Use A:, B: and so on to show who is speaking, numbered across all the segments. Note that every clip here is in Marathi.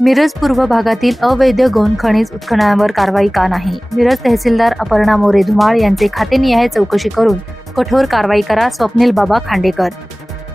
A: मिरज पूर्व भागातील अवैध गौण खनिज उत्खननावर कारवाई का नाही? मिरज तहसीलदार अपर्णा मोरे धुमाळ यांचे खातेनिहाय चौकशी करून कठोर कारवाई करा स्वप्नील बाबा खांडेकर.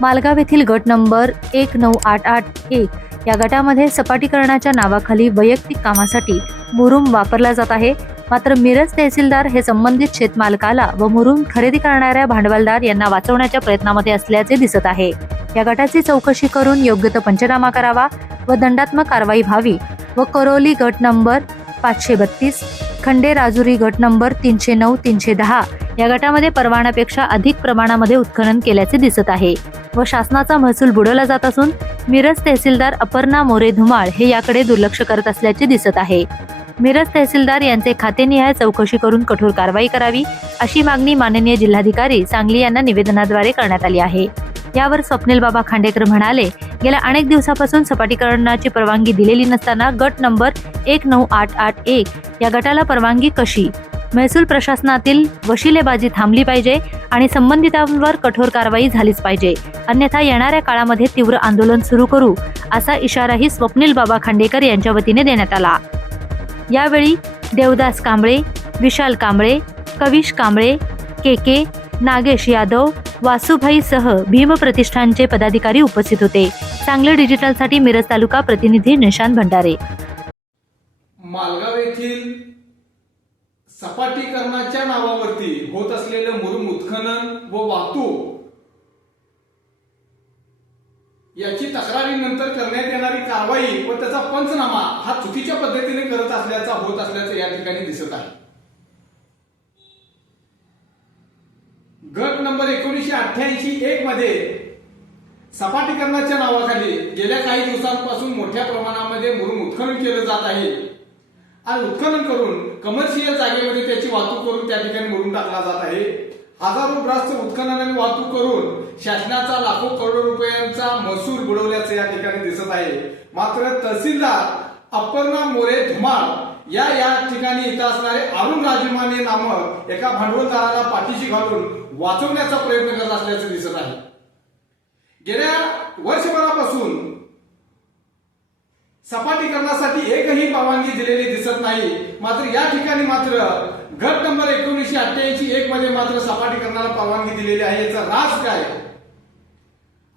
A: मालगाव येथील गट नंबर एक नऊ आठ आठ एक या गटामध्ये सपाटीकरणाच्या नावाखाली वैयक्तिक कामासाठी मुरुम वापरला जात आहे. मात्र मिरज तहसीलदार हे संबंधित शेतमालकाला व मुरुम खरेदी करणाऱ्या भांडवलदार यांना वाचवण्याच्या प्रयत्नामध्ये असल्याचे दिसत आहे. या गटाची चौकशी करून योग्य तो पंचनामा करावा व दंडात्मक कारवाई व्हावी व करोली गट नंबर पाचशे बत्तीस खंडे राजुरी गट नंबर तीनशे नऊ तीनशे दहा या गटामध्ये परवान्यापेक्षा अधिक प्रमाणामध्ये उत्खनन केल्याचे दिसत आहे व शासनाचा महसूल बुडवला जात असून मिरज तहसीलदार अपर्णा मोरे धुमाळ हे याकडे दुर्लक्ष करत असल्याचे दिसत आहे. मिरज तहसीलदार यांचे खातेनिहाय चौकशी करून कठोर कारवाई करावी अशी मागणी माननीय जिल्हाधिकारी सांगली यांना निवेदनाद्वारे करण्यात आली आहे. यावर स्वप्नील बाबा खांडेकर म्हणाले गेल्या अनेक दिवसापासून सपाटीकरणाची परवानगी दिलेली नसताना गट नंबर एक नऊ आठ आठ एक. या गटाला परवानगी कशी? महसूल प्रशासनातील वशिलेबाजी थांबली पाहिजे आणि संबंधितांवर कठोर कारवाई झालीच पाहिजे. अन्यथा येणाऱ्या काळामध्ये तीव्र आंदोलन सुरू करू असा इशाराही स्वप्नील बाबा खांडेकर यांच्या वतीने देण्यात आला. यावेळी देवदास कांबळे विशाल कांबळे कविश कांबळे के के नागेश यादव वासुभाईसह भीम प्रतिष्ठानचे पदाधिकारी उपस्थित होते. सांगली डिजिटलसाठी मिरज तालुका प्रतिनिधी निशांत भंडारे.
B: मालगाव येथील सपाटीकरणाच्या नावावरती होत असलेलं मुरुम उत्खनन व वाहतूक याची तक्रारीनंतर करण्यात येणारी कारवाई व त्याचा पंचनामा हा चुकीच्या पद्धतीने करत असल्याचा होत असल्याचं या ठिकाणी दिसत आहे. गट नंबर एकोणीसशे अठ्ठ्याऐंशी एक मध्ये सपाटीकरणाच्या नावाखाली गेल्या काही दिवसांपासून मोठ्या प्रमाणामध्ये मुरुम उत्खनन केलं जात आहे. आणि उत्खनन करून कमर्शियल जागेमध्ये त्याची वाहतूक करून त्या ठिकाणी मुरुम टाकला जात आहे. हजारो ब्रासचं उत्खनन आणि वाहतूक करून शासनाचा लाखो करोडो रुपयांचा महसूल बुडवल्याचं या ठिकाणी दिसत आहे. मात्र तहसीलदार अपर्णा मोरे धुमाळ या या ठिकाणी इथं असणारे अरुण राजमाने नामक एका भांडवलदाराला पाठीशी घालून वाचवण्याचा प्रयत्न करत असल्याचं दिसत आहे. गेल्या वर्षभरापासून सपाटीकरणासाठी एकही परवानगी दिलेली दिसत नाही. मात्र या ठिकाणी मात्र घट नंबर एकोणीसशे अठ्ठ्याऐंशी एक मध्ये मात्र सपाटीकरणाला परवानगी दिलेली आहे. याचा राज काय?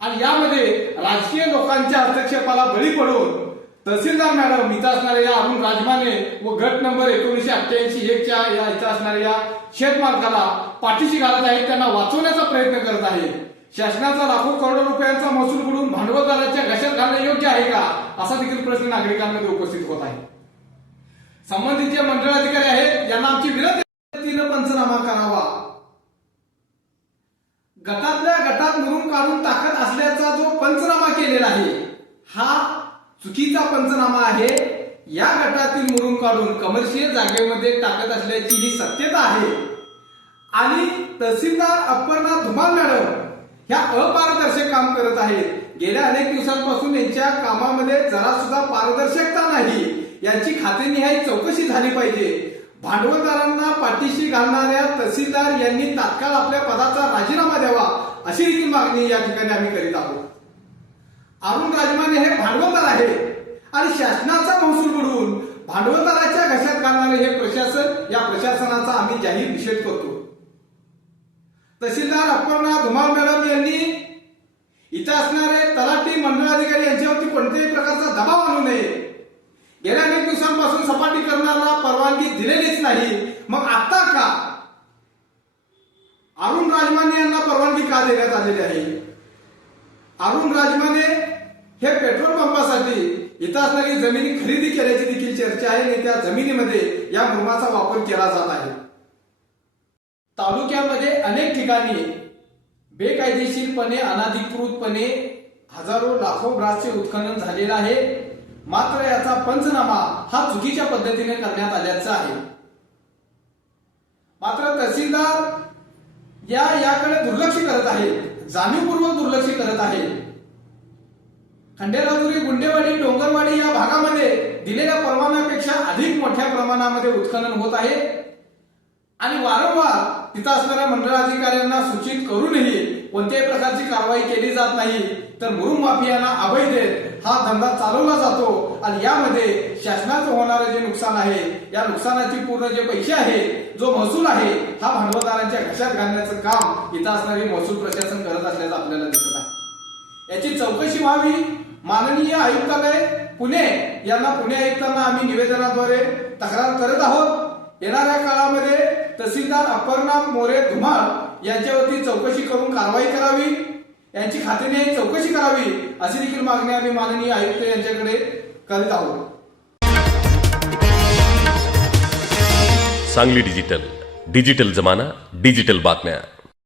B: आणि यामध्ये राजकीय लोकांच्या हस्तक्षेपाला बळी पडून तहसीलदार मॅडम इथं असणाऱ्या या अरुण राजमाने व गट नंबर एकोणीशे अठ्ठ्याऐंशी एकच्या या इथं असणाऱ्या या शेतमालकाला पाठीशी घालत आहेत. त्यांना वाचवण्याचा प्रयत्न करत आहे. शासनाचा लाखो करोडो रुपयांचा महसूल बुडून भांडवलदाराच्या घशात घालणे योग्य आहे का? असा देखील प्रश्न नागरिकांमध्ये उपस्थित होत आहे. संबंधित जे मंडळ अधिकारी आहेत यांना आमची विनंती पंचनामा करावा. गटातल्या गटात मुरून काढून टाकत असल्याचा जो पंचनामा केलेला आहे हा चुकीचा पंचनामा आहे या गटातील मुरुम काढून कमर्शियल जागेमध्ये टाकत असल्याची ही सत्यता आहे. आणि तहसीलदार अपर्णा धुमाल मॅडम ह्या अपारदर्शक काम करत आहेत. गेल्या अनेक दिवसांपासून यांच्या कामामध्ये जरा सुद्धा पारदर्शकता नाही. यांची खातेनिहाय चौकशी झाली पाहिजे. भांडवलदारांना पाठीशी घालणाऱ्या तहसीलदार यांनी तात्काळ आपल्या पदाचा राजीनामा द्यावा अशी देखील मागणी या ठिकाणी आम्ही करीत आहोत. अरुण राजमाने हे भांडवलदार आहे. आणि शासनाचा महसूल बुडवून भांडवलदाराच्या घशात घालणारे हे प्रशासन या प्रशासनाचा आम्ही जाहीर निषेध करतो. तहसीलदार अपर्णा धुमाळ मॅडम यांनी इथं असणारे तलाठी मंडळाधिकारी यांच्यावरती कोणत्याही प्रकारचा दबाव आणू नये. गेल्या अनेक दिवसांपासून सपाटीकरणाला परवानगी दिलेलीच नाही. मग आता का? अरुण राजमाने यांना परवानगी का देण्यात आलेली आहे? अरुण राजमाने हे पेट्रोल पंपासाठी इथं असणारी जमिनी खरेदी केल्याची देखील चर्चा आहे आणि त्या जमिनीमध्ये या मुरमाचा वापर केला जात आहे. तालुक्यामध्ये अनेक ठिकाणी बेकायदेशीरपणे अनाधिकृतपणे हजारो लाखो ब्रासचे उत्खनन झालेलं आहे. मात्र याचा पंचनामा हा चुकीच्या पद्धतीने करण्यात आल्याचा आहे. मात्र तहसीलदार या याकडे दुर्लक्ष करत आहेत जाणीवपूर्वक दुर्लक्ष करत आहे खंडेराजुरी गुंडेवाडी डोंगरवाडी या भागामध्ये दिलेल्या परवान्यापेक्षा अधिक मोठ्या प्रमाणामध्ये उत्खनन होत आहे. आणि वारंवार तिथं असणाऱ्या मंडळाधिकाऱ्यांना सूचित करूनही कोणत्याही प्रकारची कारवाई केली जात नाही. तर मुरुम माफियांना अभय देत हा धंदा चालवला जातो. आणि यामध्ये शासनाचं होणारं जे नुकसान आहे या नुकसानाची पूर्ण जे पैसे आहे जो महसूल आहे हा भांडवलदारांच्या घशात घालण्याचं काम इथं असणारी महसूल प्रशासन करत असल्याचं आपल्याला दिसत आहे. याची चौकशी व्हावी माननीय आयुक्तालय पुणे यांना पुणे आयुक्तांना आम्ही निवेदनाद्वारे तक्रार करत आहोत. येणाऱ्या काळामध्ये तहसीलदार अपर्णा मोरे धुमाळ यांच्यावरती चौकशी करून कारवाई करावी. यांची खात्रीने चौकशी करावी अशी देखील मागणी आम्ही माननीय आयुक्त यांच्याकडे करीत आहोत.
C: सांगली डिजिटल. डिजिटल जमाना डिजिटल बातम्या.